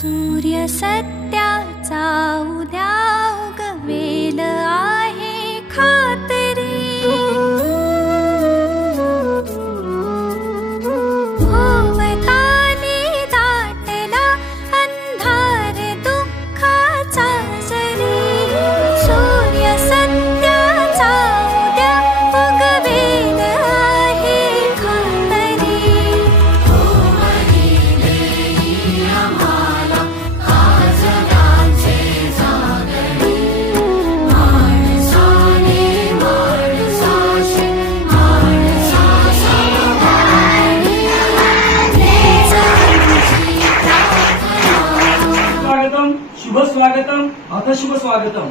सूर्य सत्याचा उद्या. शुभ स्वागतम अथशुभ स्वागतम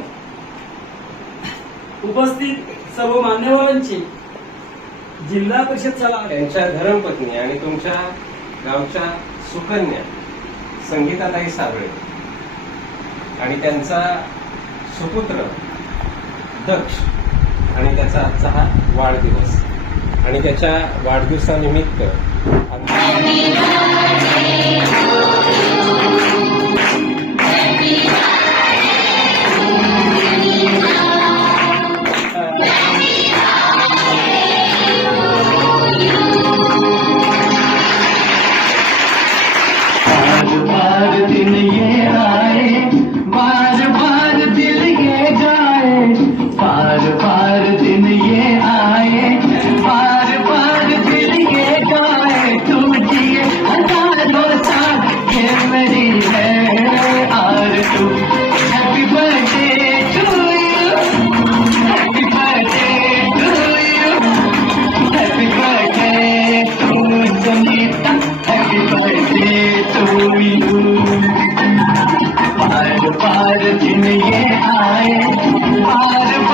उपस्थित सर्व मान्यवरांचे जिल्हा परिषद चला त्यांच्या धर्मपत्नी आणि तुमच्या गावच्या सुकन्या संगीताताई साबळे. आणि त्यांचा सुपुत्र दक्ष आणि त्याचा आजचा हा वाढदिवस. आणि त्याच्या वाढदिवसानिमित्त पार पार दिन ये आए पार